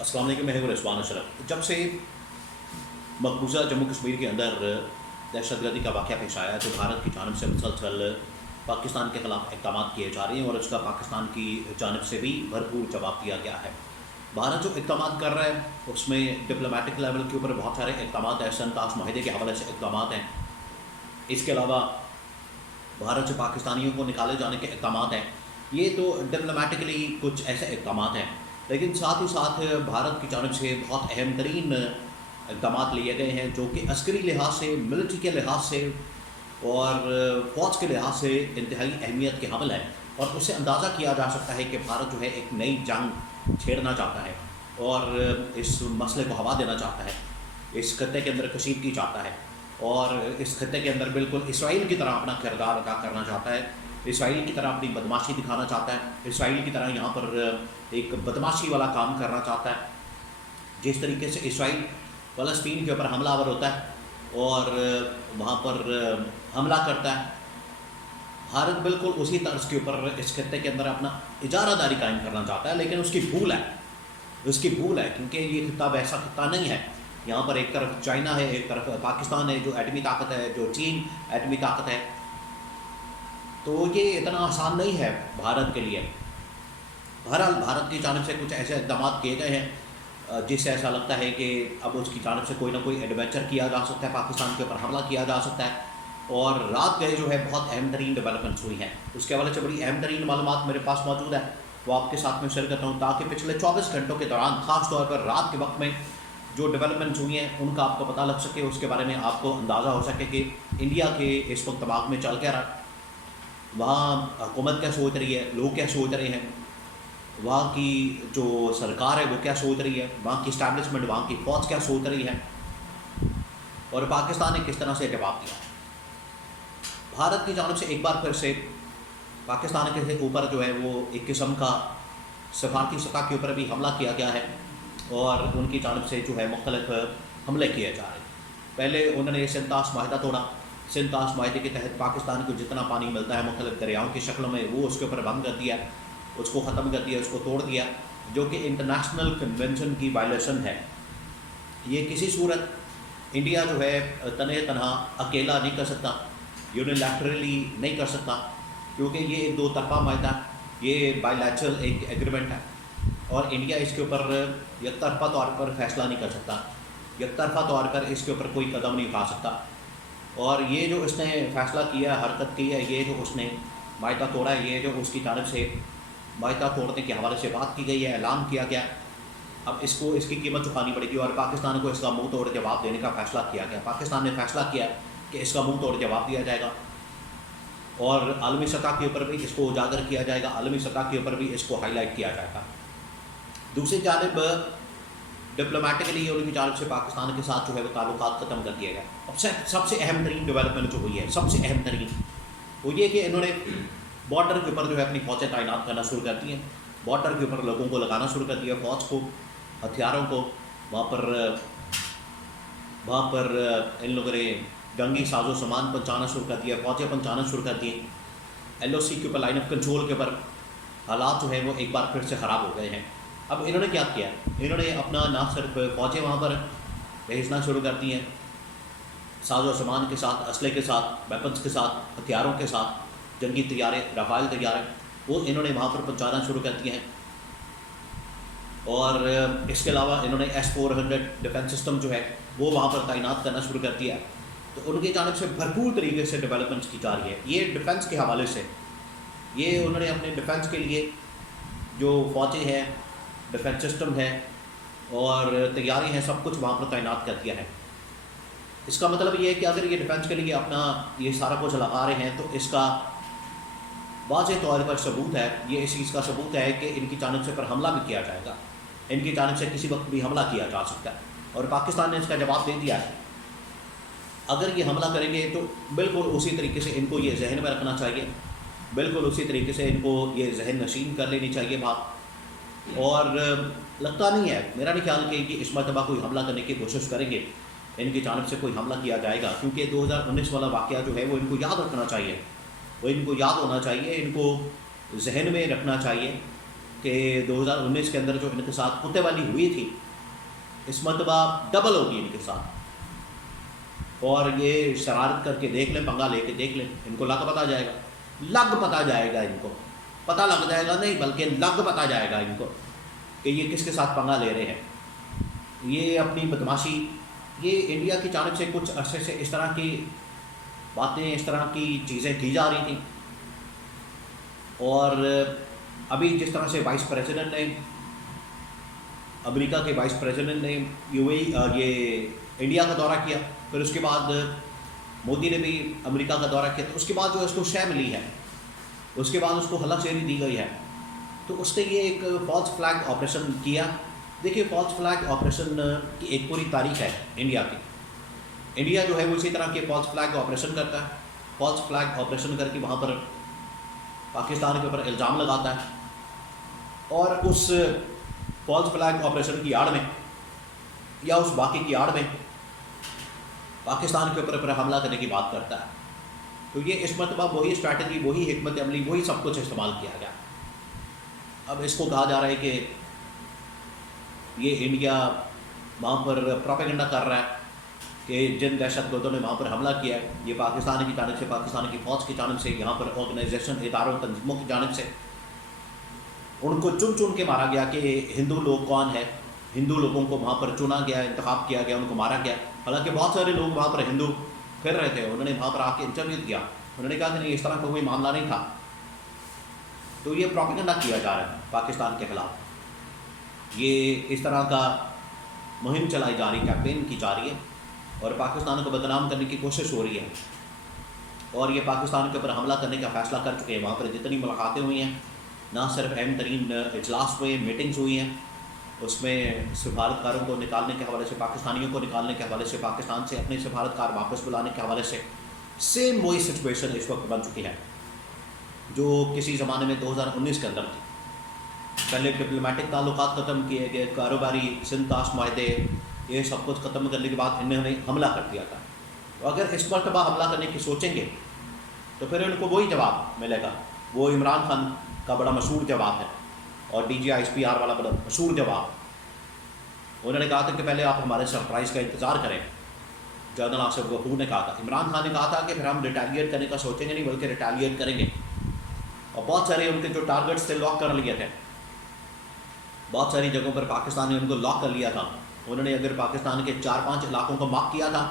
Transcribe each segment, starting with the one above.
السلام علیکم، میں ہوں رضوان اشرف۔ جب سے مقبوضہ جموں کشمیر کے اندر دہشت گردی کا واقعہ پیش آیا ہے تو بھارت کی جانب سے مسلسل پاکستان کے خلاف اقدامات کیے جا رہے ہیں اور اس کا پاکستان کی جانب سے بھی بھرپور جواب دیا گیا ہے۔ بھارت جو اقدامات کر رہا ہے اس میں ڈپلومیٹک لیول کے اوپر بہت سارے اقدامات ہیں، سنتاس معاہدے کے حوالے سے اقدامات ہیں۔ اس کے علاوہ بھارت سے پاکستانیوں کو نکالے جانے کے اقدامات ہیں۔ یہ تو ڈپلومیٹکلی کچھ ایسے اقدامات ہیں، لیکن ساتھ ہی ساتھ بھارت کی جانب سے بہت اہم ترین اقدامات لیے گئے ہیں جو کہ عسکری لحاظ سے، ملٹری کے لحاظ سے اور فوج کے لحاظ سے انتہائی اہمیت کے حامل ہے، اور اس سے اندازہ کیا جا سکتا ہے کہ بھارت جو ہے ایک نئی جنگ چھیڑنا چاہتا ہے اور اس مسئلے کو ہوا دینا چاہتا ہے، اس خطے کے اندر کشیدگی چاہتا ہے اور اس خطے کے اندر بالکل اسرائیل کی طرح اپنا کردار ادا کرنا چاہتا ہے، اسرائیل کی طرح اپنی بدماشی دکھانا چاہتا ہے، اسرائیل کی طرح یہاں پر ایک بدماشی والا کام کرنا چاہتا ہے۔ جس طریقے سے اسرائیل فلسطین کے اوپر حملہ آور ہوتا ہے اور وہاں پر حملہ کرتا ہے، بھارت بالکل اسی طرز کے اوپر اس خطے کے اندر اپنا اجارہ داری قائم کرنا چاہتا ہے، لیکن اس کی بھول ہے کیونکہ یہ خطہ ویسا خطہ نہیں ہے۔ یہاں پر ایک طرف چائنا ہے، ایک طرف پاکستان ہے جو ایٹمی طاقت ہے، جو چین ایٹمی طاقت ہے، تو یہ اتنا آسان نہیں ہے بھارت کے لیے۔ بہرحال بھارت کی جانب سے کچھ ایسے اقدامات کیے گئے ہیں جس سے ایسا لگتا ہے کہ اب اس کی جانب سے کوئی نہ کوئی ایڈونچر کیا جا سکتا ہے، پاکستان کے اوپر حملہ کیا جا سکتا ہے، اور رات گئے جو ہے بہت اہم ترین ڈیولپمنٹس ہوئی ہیں۔ اس کے حوالے سے بڑی اہم ترین معلومات میرے پاس موجود ہے، وہ آپ کے ساتھ میں شیئر کرتا ہوں تاکہ پچھلے 24 گھنٹوں کے دوران خاص طور پر رات کے وقت میں جو ڈیولپمنٹس ہوئی ہیں ان کا آپ کو پتہ لگ سکے، اس کے بارے میں آپ کو اندازہ ہو سکے کہ انڈیا کے اس وقت دماغ میں چل کیا رہا، وہاں حکومت کیا سوچ رہی ہے، لوگ کیا سوچ رہے ہیں، وہاں کی جو سرکار ہے وہ کیا سوچ رہی ہے، وہاں کی اسٹیبلشمنٹ، وہاں کی فوج کیا سوچ رہی ہے، اور پاکستان نے کس طرح سے جواب دیا۔ بھارت کی جانب سے ایک بار پھر سے پاکستان کے اوپر جو ہے وہ ایک قسم کا سفارتی سطح کے اوپر بھی حملہ کیا گیا ہے اور ان کی جانب سے جو ہے مختلف حملے کیے جا رہے ہیں۔ پہلے انہوں نے سنتاس معاہدہ توڑا، سنتاس معاہدے کے تحت پاکستان کو جتنا پانی ملتا ہے مختلف دریاؤں کی شکل میں وہ اس کے اوپر بند کر دیا، اس کو ختم کر دیا، اس کو توڑ دیا، جو کہ انٹرنیشنل کنونشن کی وائلیشن ہے۔ یہ کسی صورت انڈیا جو ہے تنہا تنہا اکیلا نہیں کر سکتا، یونیلیٹرلی نہیں کر سکتا، کیونکہ یہ ایک دو طرفہ معاہدہ ہے، یہ بائی لیٹرل ایک ایگریمنٹ ہے اور انڈیا اس کے اوپر یک طرفہ طور پر فیصلہ نہیں کر سکتا، یک طرفہ طور پر اس کے اوپر کوئی قدم نہیں اٹھا سکتا۔ اور یہ جو اس نے فیصلہ کیا ہے، حرکت کی ہے، یہ جو اس نے معاہدہ توڑا ہے، یہ جو اس کی جانب سے معاہدہ توڑنے کے حوالے سے بات کی گئی ہے، اعلان کیا گیا، اب اس کو اس کی قیمت چکانی پڑے گی اور پاکستان کو اس کا منہ توڑ جواب دینے کا فیصلہ کیا گیا۔ پاکستان نے فیصلہ کیا کہ اس کا منہ توڑ جواب دیا جائے گا اور عالمی سطح کے اوپر بھی اس کو اجاگر کیا جائے گا، عالمی سطح کے اوپر بھی اس کو ہائی لائٹ کیا جائے گا۔ دوسری جانب ڈپلومیٹکلی ان کی جانب سے پاکستان کے ساتھ جو ہے وہ تعلقات ختم کر دیا گیا۔ اب سب سے اہم ترین ڈیولپمنٹ جو ہوئی ہے، سب سے اہم ترین وہ یہ کہ انہوں نے بارڈر کے اوپر جو ہے اپنی فوجیں تعینات کرنا شروع کر دی ہیں، بارڈر کے اوپر لوگوں کو لگانا شروع کر دیا، فوج کو، ہتھیاروں کو، وہاں پر ان لوگوں نے جنگی ساز و سامان پہنچانا شروع کر دیا، فوجیں پہنچانا شروع کر دی۔ ایل او سی کے اوپر، لائن آف کنٹرول کے اوپر حالات جو ہیں وہ ایک بار پھر سے خراب ہو گئے ہیں۔ اب انہوں نے کیا کیا، انہوں نے اپنا نہ صرف فوجیں وہاں پر بھیجنا شروع کر دی ہیں ساز و سامان کے ساتھ، اسلحے کے ساتھ، ویپنس کے ساتھ، ہتھیاروں کے ساتھ، جنگی طیارے، رافائل طیارے، وہ انہوں نے وہاں پر پہنچانا شروع کر دیے ہیں، اور اس کے علاوہ انہوں نے S-400 ڈیفنس سسٹم جو ہے وہ وہاں پر تعینات کرنا شروع کر دیا ہے۔ تو ان کی جانب سے بھرپور طریقے سے ڈیولپمنٹس کی جا رہی ہے۔ یہ ڈیفنس کے حوالے سے، یہ انہوں نے اپنے ڈیفنس کے لیے جو فوجیں ہیں، ڈیفنس سسٹم ہے اور تیاری ہیں، سب کچھ وہاں پر تعینات کر دیا ہے۔ اس کا مطلب یہ ہے کہ اگر یہ ڈیفنس کے لیے اپنا یہ سارا کچھ لگا رہے ہیں تو اس کا واضح طور پر ثبوت ہے، یہ اس چیز کا ثبوت ہے کہ ان کی جانب سے پر حملہ بھی کیا جائے گا، ان کی جانب سے کسی وقت بھی حملہ کیا جا سکتا ہے، اور پاکستان نے اس کا جواب دے دیا ہے۔ اگر یہ حملہ کریں گے تو بالکل اسی طریقے سے ان کو یہ ذہن میں رکھنا چاہیے، بالکل اسی طریقے سے ان کو یہ ذہن نشین کر لینی چاہیے بات، اور لگتا نہیں ہے، میرا نہیں خیال کہ یہ اس مرتبہ کوئی حملہ کرنے کی کوشش کریں گے، ان کی جانب سے کوئی حملہ کیا جائے گا، کیونکہ 2019 والا واقعہ جو ہے وہ ان کو یاد رکھنا چاہیے، وہ ان کو یاد ہونا چاہیے، ان کو ذہن میں رکھنا چاہیے کہ 2019 کے اندر جو ان کے ساتھ کتے والی ہوئی تھی اس مرتبہ ڈبل ہوگی ان کے ساتھ. اور یہ شرارت کر کے دیکھ لیں, پنگا لے کے دیکھ لیں, ان کو لگ پتہ جائے گا, لگ پتہ جائے گا, ان کو پتہ لگ جائے گا نہیں بلکہ لگ پتہ جائے گا ان کو کہ یہ کس کے ساتھ پنگا لے رہے ہیں. یہ اپنی بدماشی, یہ انڈیا کی جانب سے کچھ عرصے سے اس طرح کی باتیں, اس طرح کی چیزیں کی جا رہی تھیں. اور ابھی جس طرح سے وائس پریزیڈنٹ نے, امریکہ کے وائس پریزیڈنٹ نے یہ انڈیا کا دورہ کیا, پھر اس کے بعد مودی نے بھی امریکہ کا دورہ کیا, تو اس کے بعد جو اس کو شے ملی ہے, اس کے بعد اس کو حلق زیری دی گئی ہے, تو اس نے یہ ایک فالس فلیگ آپریشن کیا. دیکھیے فالس فلیگ آپریشن کی ایک پوری تاریخ ہے انڈیا کی. انڈیا جو ہے وہ اسی طرح کے فالس فلیگ آپریشن کرتا ہے, فالس فلیگ آپریشن کر کے وہاں پر پاکستان کے اوپر الزام لگاتا ہے, اور اس فالس فلیگ آپریشن کی آڑ میں یا اس واقعے کی آڑ میں پاکستان کے اوپر پر حملہ کرنے کی بات کرتا ہے. تو یہ اس مرتبہ وہی اسٹریٹجی, وہی حکمت عملی, وہی سب کچھ استعمال کیا گیا. اب اس کو کہا جا رہا ہے کہ یہ انڈیا وہاں پر پروپیگنڈا کر رہا ہے کہ جن دہشت گردوں نے وہاں پر حملہ کیا ہے یہ پاکستان کی جانب سے, پاکستان کی فوج کی جانب سے, یہاں پر آرگنائزیشن, اداروں, تنظیموں کی جانب سے ان کو چن چن کے مارا گیا کہ ہندو لوگ کون ہے, ہندو لوگوں کو وہاں پر چنا گیا, انتخاب کیا گیا, ان کو مارا گیا. حالانکہ بہت سارے لوگ وہاں پر ہندو پھر رہے تھے, انہوں نے وہاں پر آ کے انٹرویو دیا, انہوں نے کہا کہ نہیں اس طرح کا کوئی معاملہ نہیں تھا. تو یہ پروپیگنڈا کیا جا رہا ہے پاکستان کے خلاف, یہ اس طرح کا مہم چلائی جا رہی, کیمپین کی جا رہی ہے, اور پاکستان کو بدنام کرنے کی کوشش ہو رہی ہے. اور یہ پاکستان کے اوپر حملہ کرنے کا فیصلہ کر چکے ہیں. وہاں پر جتنی ملاقاتیں ہوئی ہیں, نہ صرف اہم ترین اجلاس ہوئے, میٹنگز ہوئی ہیں, اس میں سفارتکاروں کو نکالنے کے حوالے سے, پاکستانیوں کو نکالنے کے حوالے سے, پاکستان سے اپنے سفارتکار واپس بلانے کے حوالے سے سیم وہی سچویشن اس وقت بن چکی ہے جو کسی زمانے میں 2019 کے اندر تھی. پہلے ڈپلومیٹک تعلقات ختم کیے گئے, کاروباری سندھ تاش معاہدے, یہ سب کچھ ختم کرنے کے بعد انہوں نے حملہ کر دیا تھا. تو اگر اس مرتبہ حملہ کرنے کی سوچیں گے تو پھر ان کو وہی جواب ملے گا, وہ عمران خان کا بڑا مشہور جواب ہے, اور DGISPR والا بڑا مشہور جواب. انہوں نے کہا تھا کہ پہلے آپ ہمارے سرپرائز کا انتظار کریں. جنرل آصف غفور نے کہا تھا, عمران خان نے کہا تھا کہ پھر ہم ریٹیلیٹ کرنے کا سوچیں گے نہیں بلکہ ریٹیلیٹ کریں گے. اور بہت سارے ان کے جو ٹارگٹس تھے لاک کر لیے تھے, بہت ساری جگہوں پر پاکستان نے ان کو لاک کر لیا تھا. انہوں نے اگر پاکستان کے 4-5 علاقوں کو مارک کیا تھا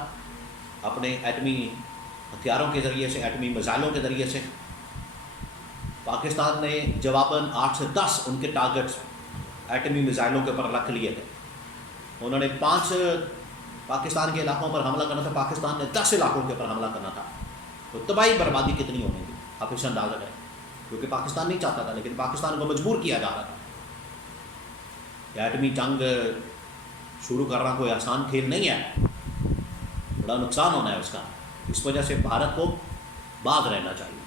اپنے ایٹمی ہتھیاروں کے ذریعے سے, ایٹمی میزائلوں کے ذریعے سے, پاکستان نے جواباً 8 سے 10 ان کے ٹارگٹس ایٹمی میزائلوں کے اوپر رکھ لیے تھے. انہوں نے 5 پاکستان کے علاقوں پر حملہ کرنا تھا, پاکستان نے 10 علاقوں کے اوپر حملہ کرنا تھا. تو تباہی بربادی کتنی ہونے گی آپ اس اندازہ کریں, کیونکہ پاکستان نہیں چاہتا تھا لیکن پاکستان کو مجبور کیا جا رہا تھا. ایٹمی جنگ شروع کرنا کوئی آسان کھیل نہیں ہے, بڑا نقصان ہونا ہے اس کا. اس وجہ سے بھارت کو باز رہنا چاہیے.